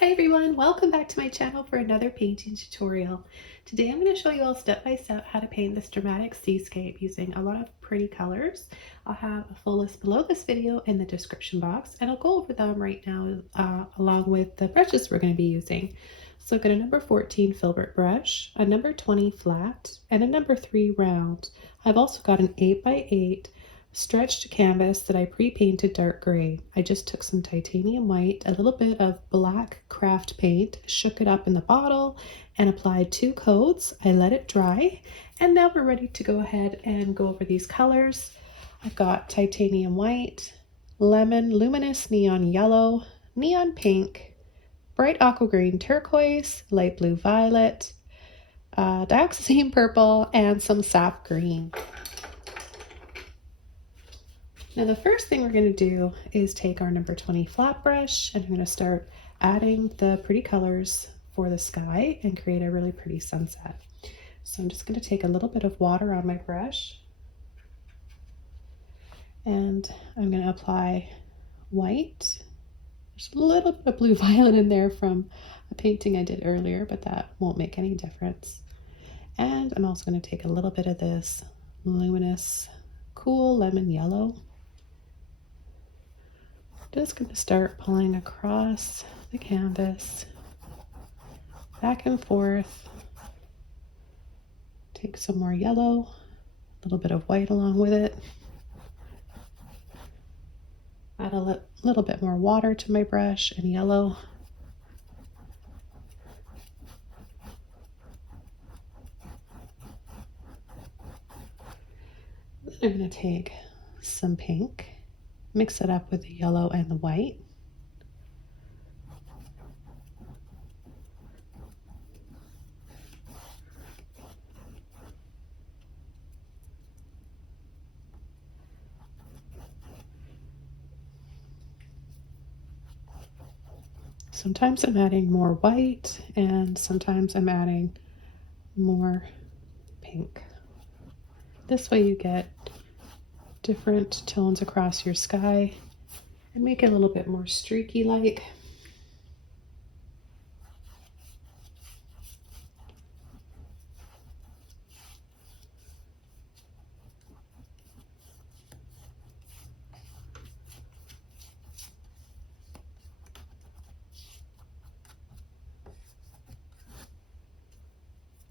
Hi everyone, welcome back to my channel for another painting tutorial. Today I'm going to show you all step by step how to paint this dramatic seascape using a lot of pretty colors. I'll have a full list below this video in the description box, and I'll go over them right now along with the brushes we're going to be using. So I've got a number 14 filbert brush, a number 20 flat, and a number 3 round. I've also got an 8x8 stretched canvas that I pre-painted dark gray. I just took some titanium white, a little bit of black craft paint, shook it up in the bottle, and applied 2 coats. I let it dry, and now we're ready to go ahead and go over these colors. I've got titanium white, lemon, luminous neon yellow, neon pink, bright aqua green turquoise, light blue violet, dioxazine purple, and some sap green. Now the first thing we're going to do is take our number 20 flat brush, and I'm going to start adding the pretty colors for the sky and create a really pretty sunset. So I'm just going to take a little bit of water on my brush, and I'm going to apply white. There's a little bit of blue violet in there from a painting I did earlier, but that won't make any difference. And I'm also going to take a little bit of this luminous cool lemon yellow. Just going to start pulling across the canvas, back and forth. Take some more yellow, a little bit of white along with it. Add a little bit more water to my brush and yellow. Then I'm going to take some pink, mix it up with the yellow and the white. Sometimes I'm adding more white, and sometimes I'm adding more pink. This way you get different tones across your sky and make it a little bit more streaky like.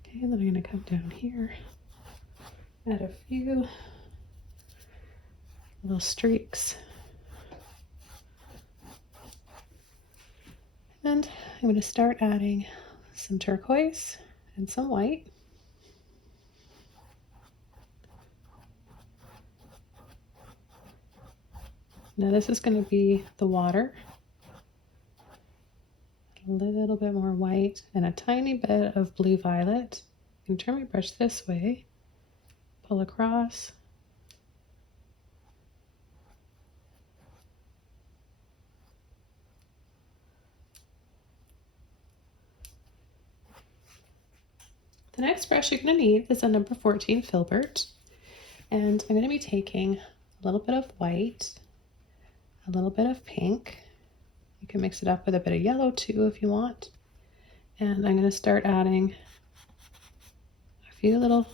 Okay, and then I'm going to come down here, add a few little streaks, and I'm going to start adding some turquoise and some white. Now this is going to be the water. A little bit more white and a tiny bit of blue violet. I can turn my brush this way, pull across. The next brush you're going to need is a number 14 filbert, and I'm going to be taking a little bit of white, a little bit of pink. You can mix it up with a bit of yellow too if you want. And I'm going to start adding a few little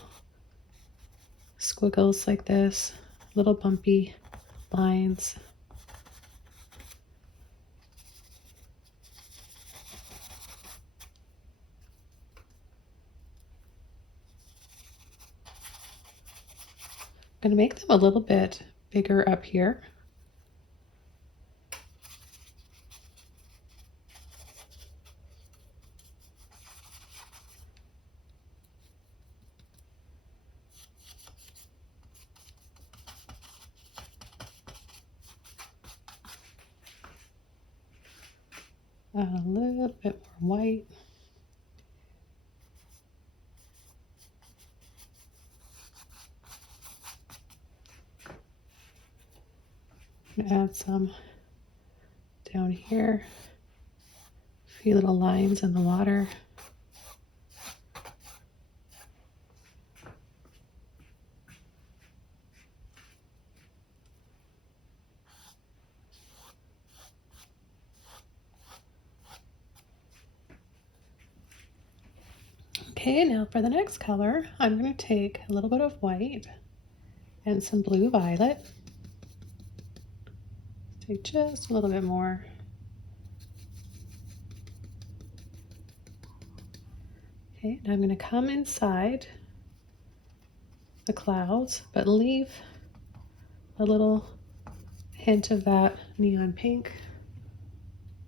squiggles like this, little bumpy lines. I'm going to make them a little bit bigger up here. Add a little bit more white. Add some down here, a few little lines in the water. Okay, now for the next color, I'm going to take a little bit of white and some blue violet. Take just a little bit more. Okay, and I'm going to come inside the clouds, but leave a little hint of that neon pink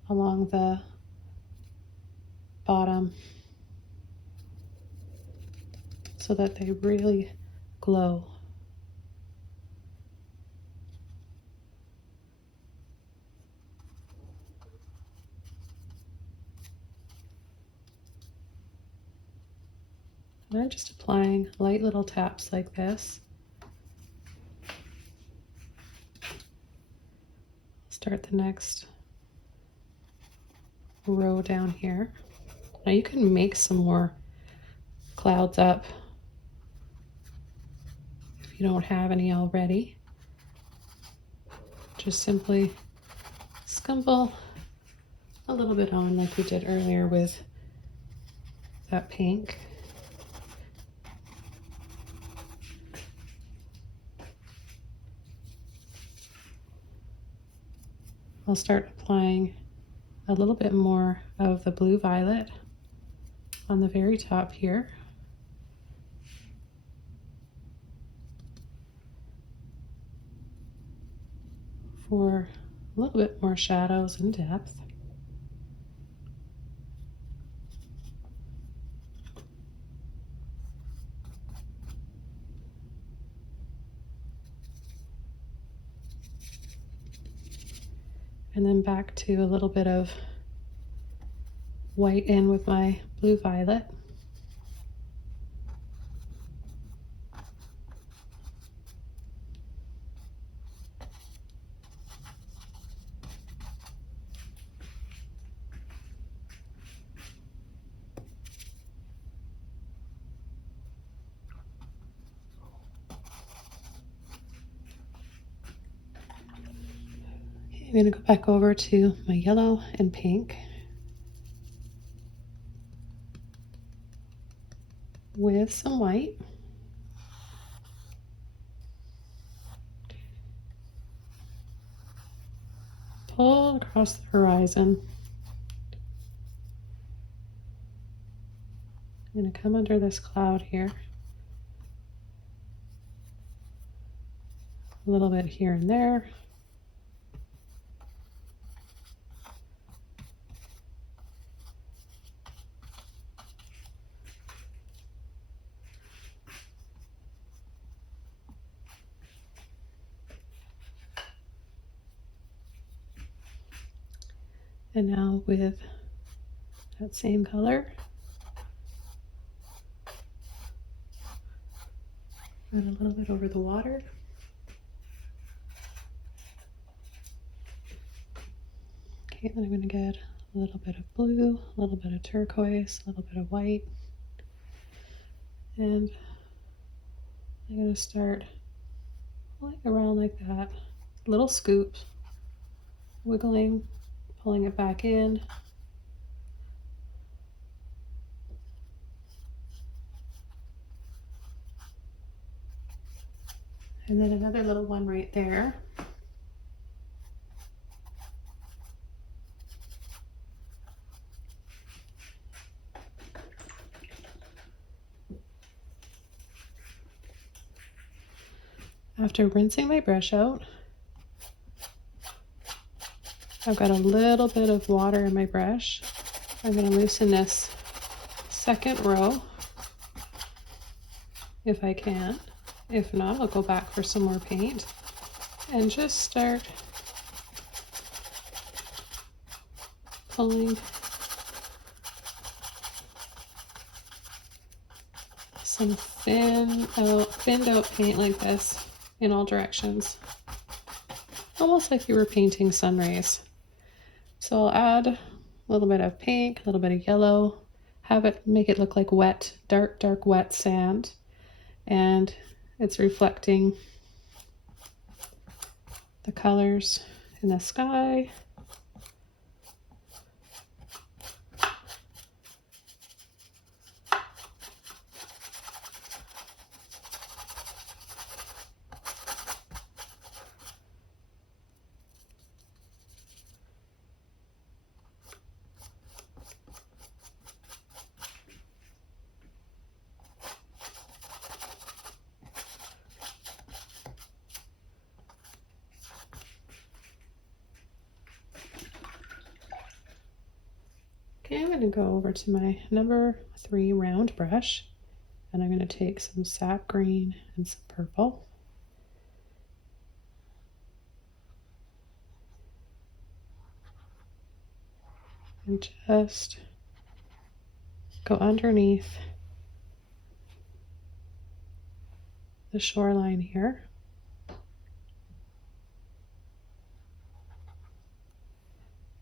along the bottom so that they really glow. And I'm just applying light little taps like this. Start the next row down here. Now you can make some more clouds up if you don't have any already. Just simply scumble a little bit on like we did earlier with that pink. I'll start applying a little bit more of the blue violet on the very top here. For a little bit more shadows and depth. And then back to a little bit of white in with my blue violet. I'm going to go back over to my yellow and pink with some white. Pull across the horizon. I'm going to come under this cloud here. A little bit here and there. And now with that same color, add a little bit over the water. Okay, then I'm going to get a little bit of blue, a little bit of turquoise, a little bit of white. And I'm going to start pulling around like that. Little scoops, wiggling, pulling it back in. And then another little one right there. After rinsing my brush out, I've got a little bit of water in my brush. I'm going to loosen this second row if I can. If not, I'll go back for some more paint and just start pulling some thinned out paint like this in all directions, almost like you were painting sun rays. So I'll add a little bit of pink, a little bit of yellow, make it look like wet, dark wet sand, and it's reflecting the colors in the sky. Okay, I'm going to go over to my number 3 round brush, and I'm going to take some sap green and some purple. And just go underneath the shoreline here.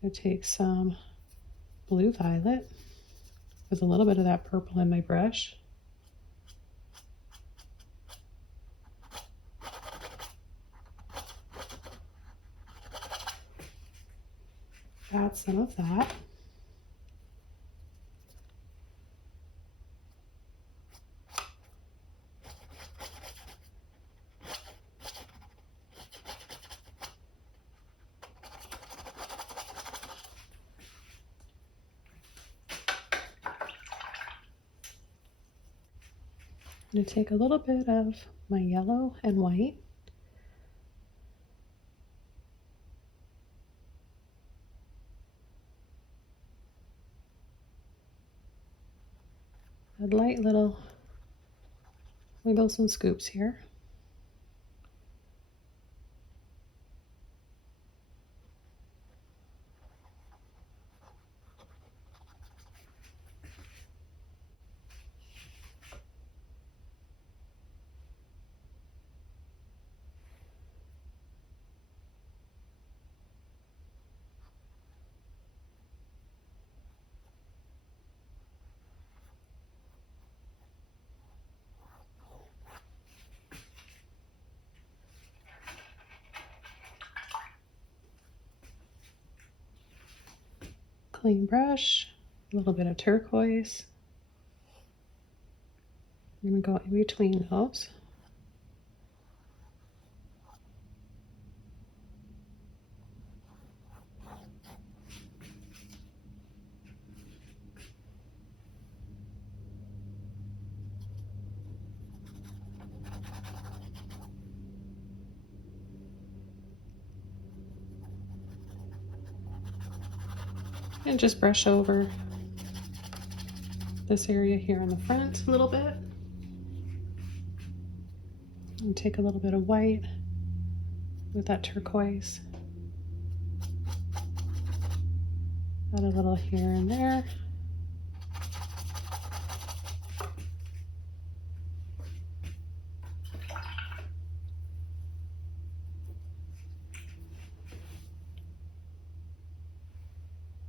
I take some blue violet with a little bit of that purple in my brush. Add some of that. I'm going to take a little bit of my yellow and white. Add light little wiggles and scoops here. Clean brush, a little bit of turquoise. I'm going to go in between those. And just brush over this area here in the front a little bit. And take a little bit of white with that turquoise. Add a little here and there.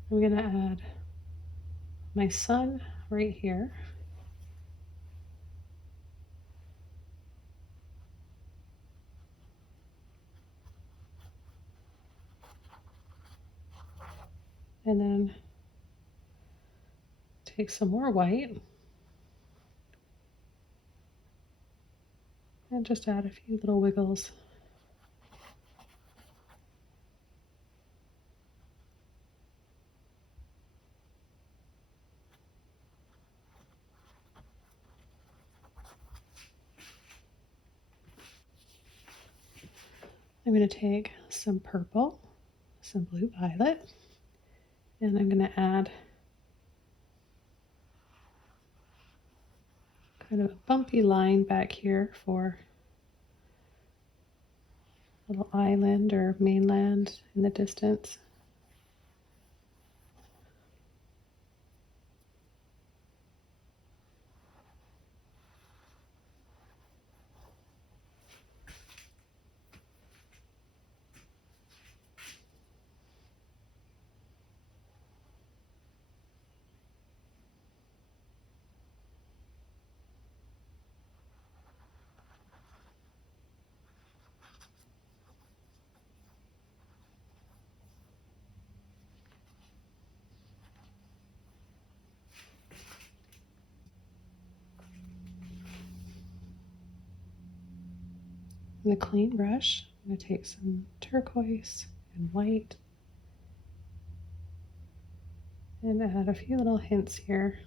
I'm going to add my sun right here. And then take some more white and just add a few little wiggles. I'm going to take some purple, some blue violet, and I'm going to add kind of a bumpy line back here for a little island or mainland in the distance. With a clean brush, I'm going to take some turquoise and white and add a few little hints here.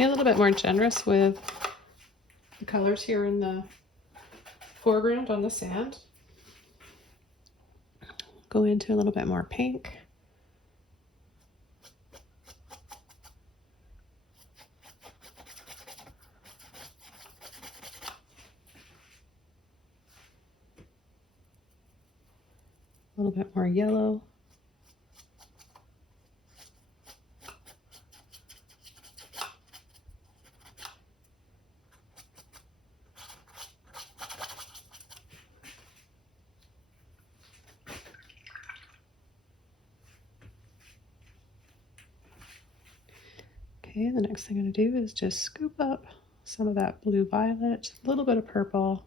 Be a little bit more generous with the colors here in the foreground on the sand. Go into a little bit more pink. A little bit more yellow. Okay, the next thing I'm going to do is just scoop up some of that blue violet, a little bit of purple,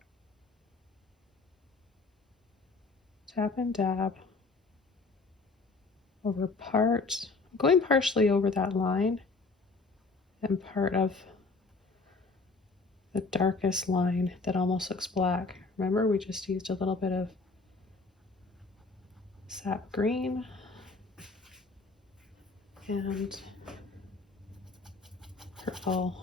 tap and dab over part, going partially over that line and part of the darkest line that almost looks black. Remember, we just used a little bit of sap green and purple.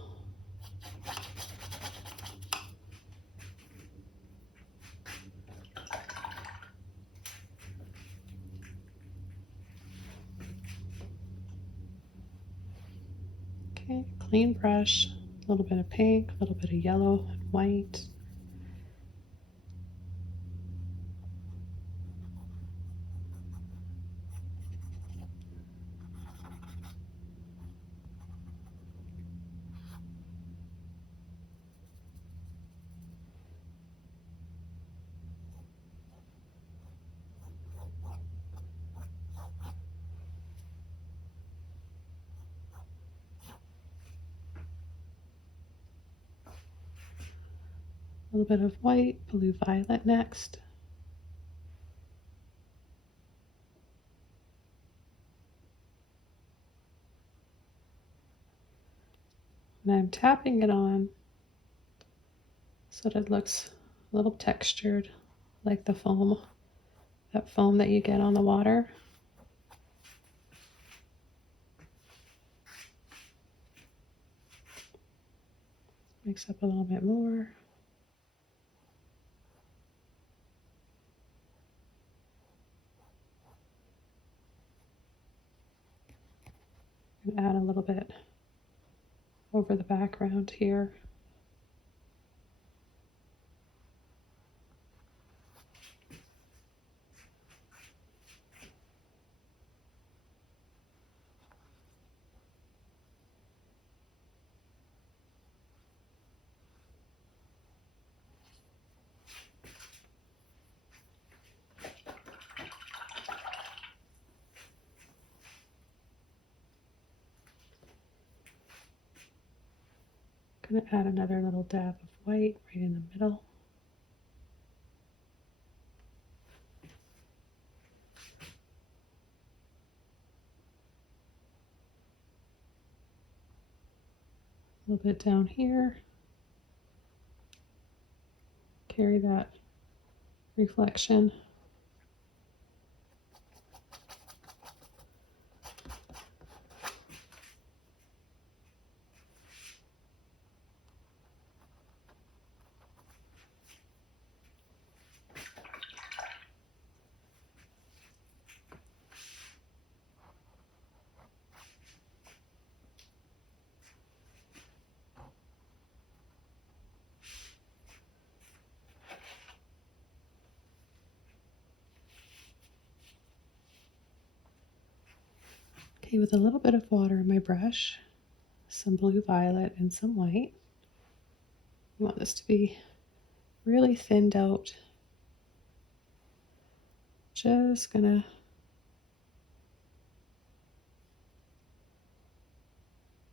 Okay, clean brush, a little bit of pink, a little bit of yellow and white. A little bit of white, blue violet next. And I'm tapping it on so that it looks a little textured, like the foam, that foam that you get on the water. Mix up a little bit more. And add a little bit over the background here. I'm going to add another little dab of white right in the middle. A little bit down here. Carry that reflection. Okay, with a little bit of water in my brush, some blue violet and some white. You want this to be really thinned out. Just gonna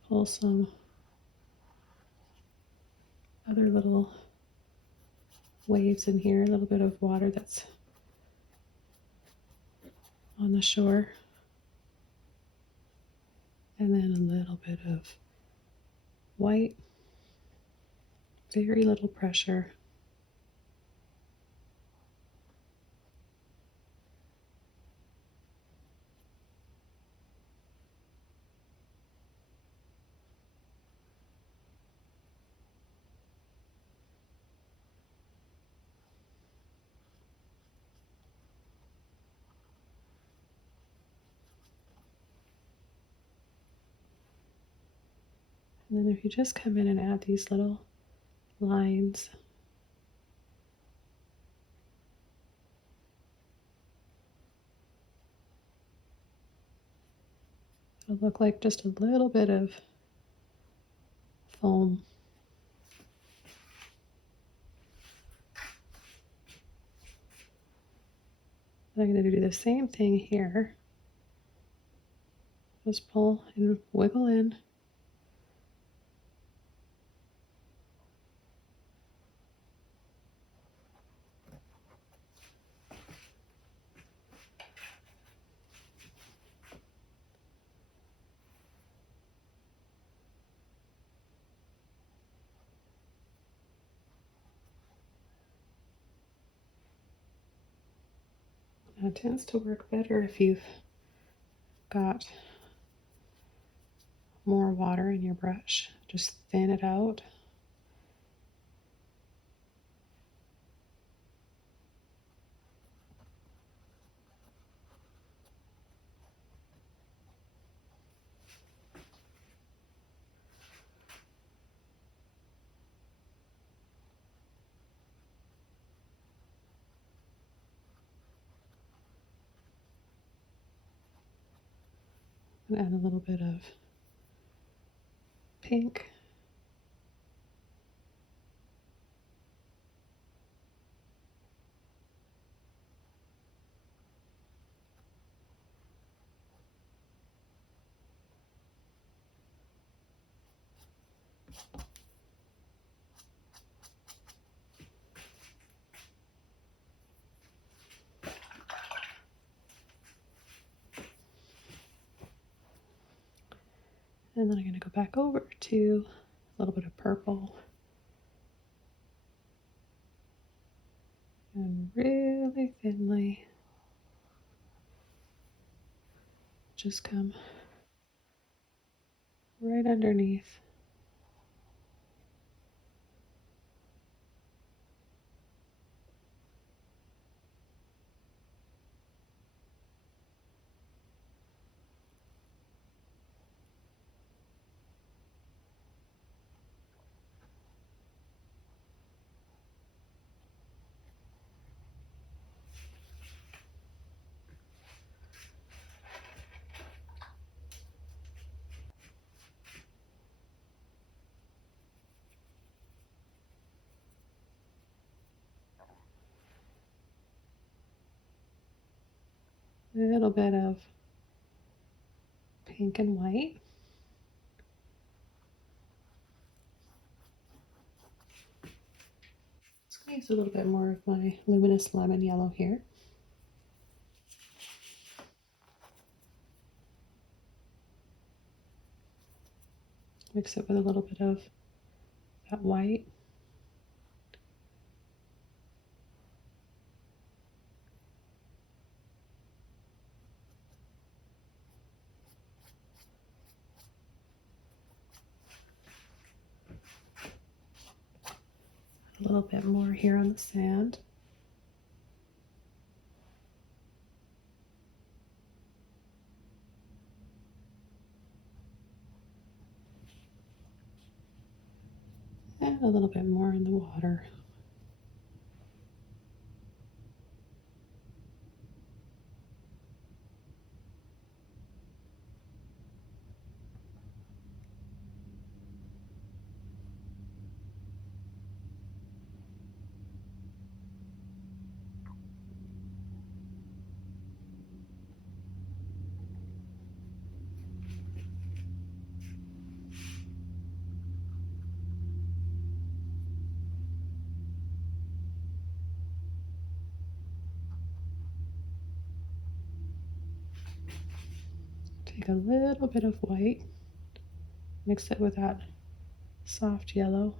pull some other little waves in here, a little bit of water that's on the shore. And then a little bit of white, very little pressure. then if you just come in and add these little lines, it'll look like just a little bit of foam. And I'm going to do the same thing here. Just pull and wiggle in. It tends to work better if you've got more water in your brush. Just thin it out. And add a little bit of pink. And then I'm going to go back over to a little bit of purple. And really thinly just come right underneath. A little bit of pink and white. Let's use a little bit more of my luminous lemon yellow here. Mix it with a little bit of that white. A little bit more here on the sand. And a little bit more in the water. Take a little bit of white, mix it with that soft yellow.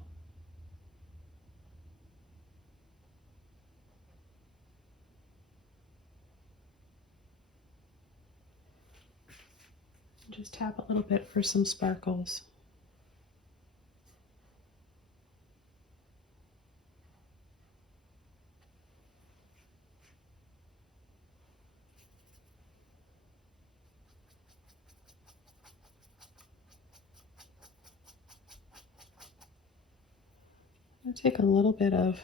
Just tap a little bit for some sparkles. I'm going to take a little bit of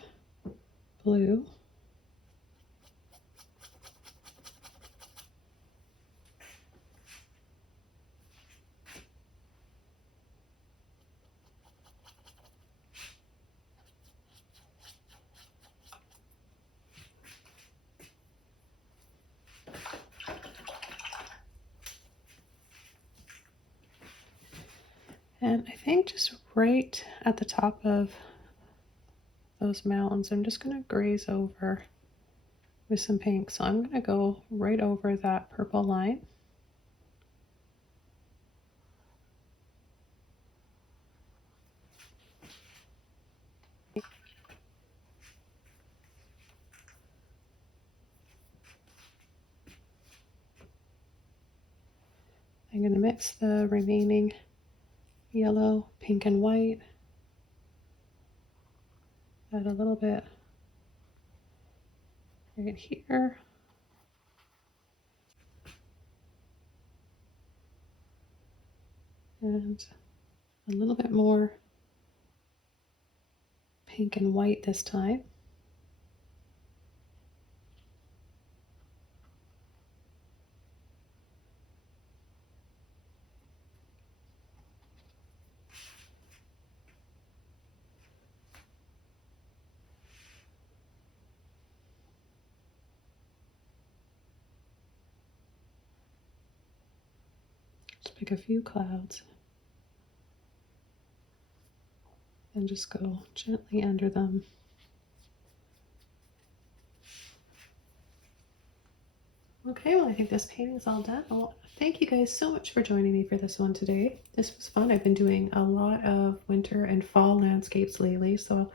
blue. And I think just right at the top of those mountains, I'm just going to graze over with some pink. So I'm going to go right over that purple line. I'm going to mix the remaining yellow, pink, and white. Add a little bit right here. And a little bit more pink and white this time. Just pick a few clouds and just go gently under them. Okay, well, I think this painting is all done. Well, thank you guys so much for joining me for this one today. This was fun. I've been doing a lot of winter and fall landscapes lately, so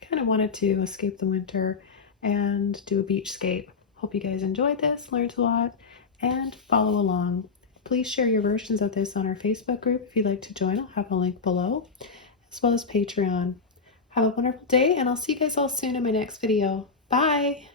I kind of wanted to escape the winter and do a beachscape. Hope you guys enjoyed this, learned a lot, and follow along. Please share your versions of this on our Facebook group if you'd like to join. I'll have a link below, as well as Patreon. Have a wonderful day, and I'll see you guys all soon in my next video. Bye!